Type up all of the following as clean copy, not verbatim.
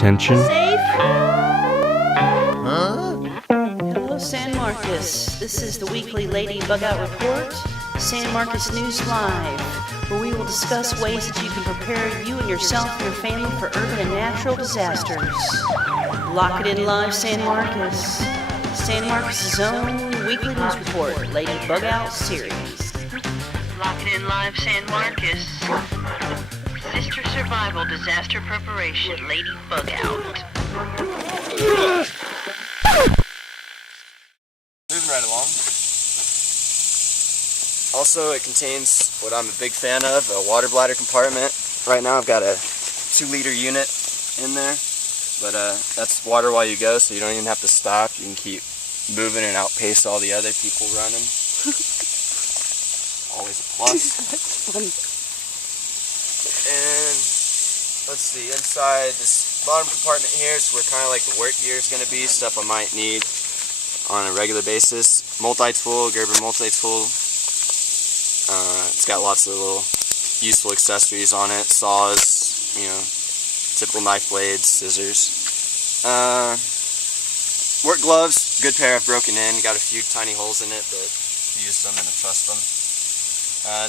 Attention. Safe? Hello, San Marcos. This is the weekly Lady Bug-Out Report, San Marcos News Live, where we will discuss ways that you can prepare you and yourself and your family for urban and natural disasters. Lock it in live, San Marcos. San Marcos' own weekly news report, Lady Bug-Out series. Lock it in live, San Marcos. Sister Survival Disaster Preparation, Lady Bug-Out. Moving right along. Also, it contains what I'm a big fan of, a water bladder compartment. Right now I've got a 2-liter unit in there, but that's water while you go, so you don't even have to stop. You can keep moving and outpace all the other people running. Always a plus. That's funny. And let's see, inside this bottom compartment here is where kind of like the work gear is going to be, stuff I might need on a regular basis. Multi-tool, Gerber multi-tool. It's got lots of little useful accessories on it, saws, you know, typical knife blades, scissors. Work gloves, good pair I've broken in, got a few tiny holes in it, but I've used them and I trust them.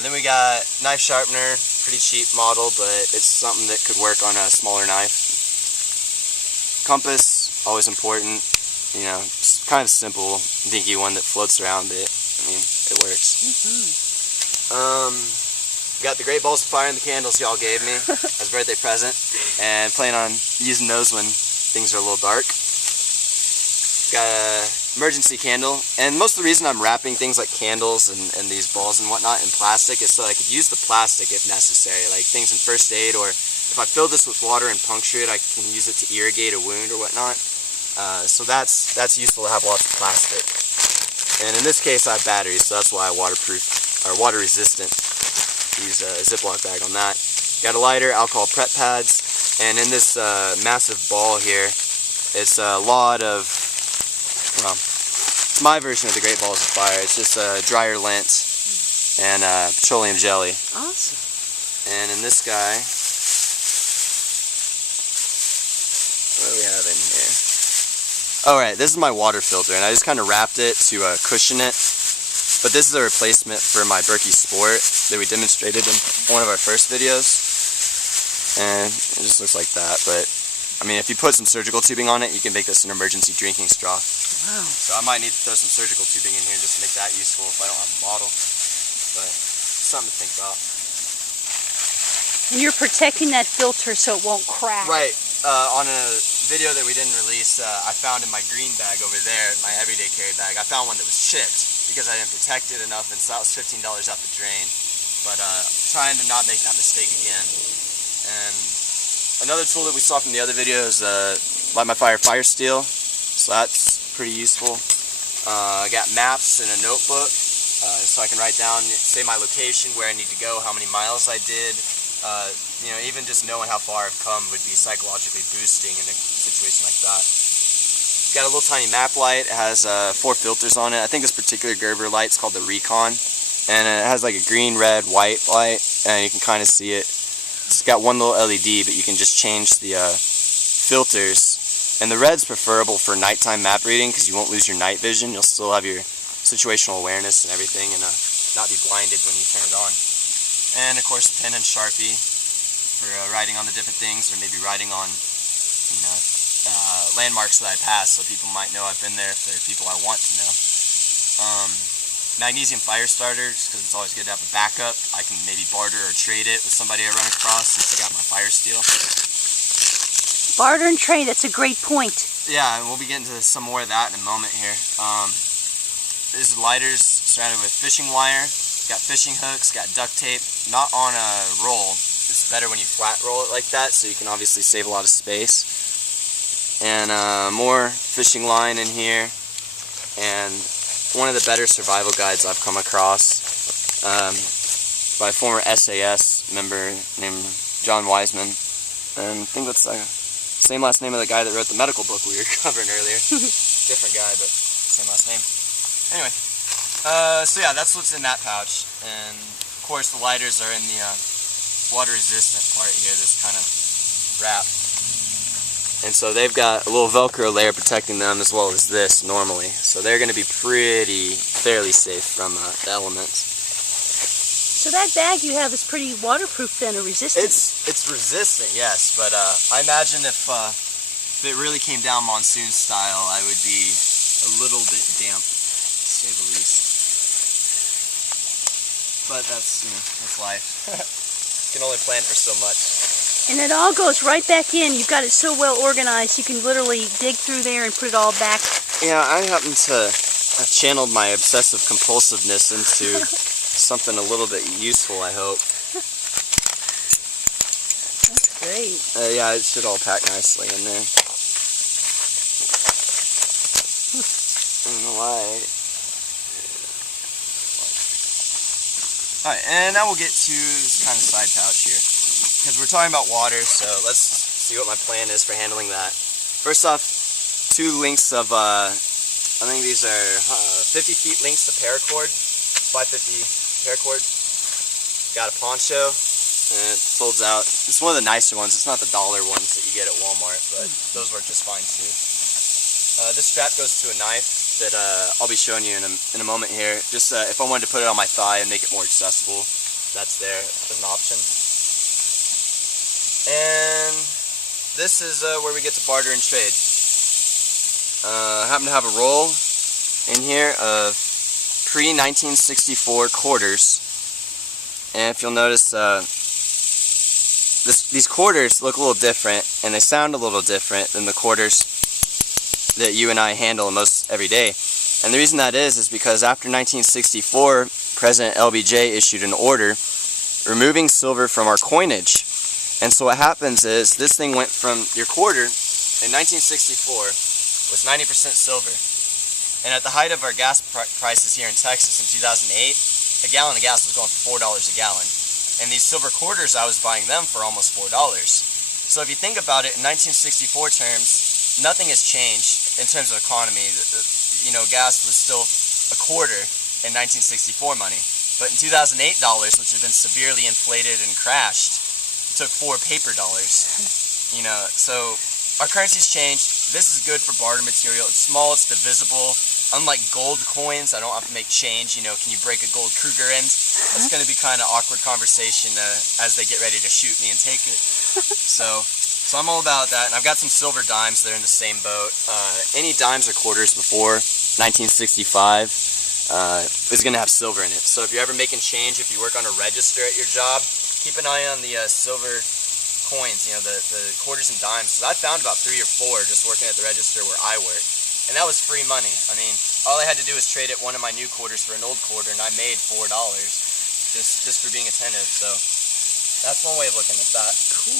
Then we got knife sharpener, pretty cheap model, but it's something that could work on a smaller knife. Compass, always important, you know, just kind of simple, dinky one that floats around, but I mean, it works. Got the great balls of fire and the candles y'all gave me as a birthday present, and plan on using those when things are a little dark. Got an emergency candle, and most of the reason I'm wrapping things like candles and these balls and whatnot in plastic is so I could use the plastic if necessary, like things in first aid, or if I fill this with water and puncture it, I can use it to irrigate a wound or whatnot. So that's useful to have lots of plastic. And in this case I have batteries, so that's why I waterproof or water resistant. Use a Ziploc bag on that. Got a lighter, alcohol prep pads, and in this massive ball here, it's a lot of, well, it's my version of the Great Balls of Fire. It's just dryer lint and petroleum jelly. Awesome. And in this guy, what do we have in here? Alright, this is my water filter, and I just kind of wrapped it to cushion it. But this is a replacement for my Berkey Sport that we demonstrated in one of our first videos. And it just looks like that, but I mean, if you put some surgical tubing on it, you can make this an emergency drinking straw. Wow. So I might need to throw some surgical tubing in here just to make that useful if I don't have a bottle. But it's something to think about. And you're protecting that filter so it won't crack. Right. On a video that we didn't release, I found in my green bag over there, my everyday carry bag, I found one that was chipped because I didn't protect it enough, and so that was $15 out the drain. But trying to not make that mistake again. And another tool that we saw from the other video is Light My Fire Fire Steel, so that's pretty useful. I got maps and a notebook, so I can write down, say, my location, where I need to go, how many miles I did. You know, even just knowing how far I've come would be psychologically boosting in a situation like that. Got a little tiny map light. It has 4 filters on it. I think this particular Gerber light's called the Recon, and it has like a green, red, white light, and you can kind of see it. It's got one little LED, but you can just change the filters. And the red's preferable for nighttime map reading because you won't lose your night vision. You'll still have your situational awareness and everything, and not be blinded when you turn it on. And of course, pen and Sharpie for writing on the different things, or maybe writing on, you know, landmarks that I pass, so people might know I've been there if there are people I want to know. Magnesium fire starters, because it's always good to have a backup. I can maybe barter or trade it with somebody I run across since I got my fire steel. Barter and trade, that's a great point. Yeah, and we'll be getting to some more of that in a moment here. This is lighters surrounded with fishing wire. Got fishing hooks, got duct tape, not on a roll. It's better when you flat roll it like that, so you can obviously save a lot of space. And more fishing line in here, and one of the better survival guides I've come across by a former SAS member named John Wiseman, and I think that's the same last name of the guy that wrote the medical book we were covering earlier. Different guy, but same last name. Anyway, so yeah, that's what's in that pouch, and of course the lighters are in the water resistant part here, this kind of wrap. And so they've got a little Velcro layer protecting them as well as this normally. So they're going to be fairly safe from the elements. So that bag you have is pretty waterproof then, or resistant? It's resistant, yes, but I imagine if it really came down monsoon style, I would be a little bit damp, to say the least. But that's, that's life. You can only plan for so much. And it all goes right back in. You've got it so well organized, you can literally dig through there and put it all back. Yeah, I happen to have channeled my obsessive compulsiveness into something a little bit useful, I hope. That's great. Yeah, it should all pack nicely in there. I don't know why. Alright, and now we'll get to this kind of side pouch here. Because we're talking about water, so let's see what my plan is for handling that. First off, 2 lengths of, I think these are 50 feet lengths of paracord, 550 paracord. Got a poncho, and it folds out. It's one of the nicer ones. It's not the dollar ones that you get at Walmart, but those work just fine too. This strap goes to a knife that I'll be showing you in a moment here. Just if I wanted to put it on my thigh and make it more accessible, that's there as an option. And this is where we get to barter and trade. I happen to have a roll in here of pre-1964 quarters, and if you'll notice, these quarters look a little different, and they sound a little different than the quarters that you and I handle most every day. And the reason that is because after 1964, President LBJ issued an order removing silver from our coinage. And so what happens is this thing went from your quarter in 1964 was 90% silver. And at the height of our gas prices here in Texas in 2008, a gallon of gas was going for $4 a gallon. And these silver quarters, I was buying them for almost $4. So if you think about it, in 1964 terms, nothing has changed in terms of economy. Gas was still a quarter in 1964 money. But in 2008 dollars, which had been severely inflated and crashed, it took 4 paper dollars. So our currency's changed. This is good for barter material. It's small, it's divisible. Unlike gold coins, I don't have to make change. Can you break a gold Kruger end? That's going to be kind of awkward conversation as they get ready to shoot me and take it. So I'm all about that. And I've got some silver dimes that are in the same boat. Any dimes or quarters before 1965 is going to have silver in it. So if you're ever making change, if you work on a register at your job, keep an eye on the silver coins, the quarters and dimes. Because I found about 3 or 4 just working at the register where I work. And that was free money. I mean, all I had to do was trade one of my new quarters for an old quarter, and I made $4 just for being attentive. So that's one way of looking at that. Cool.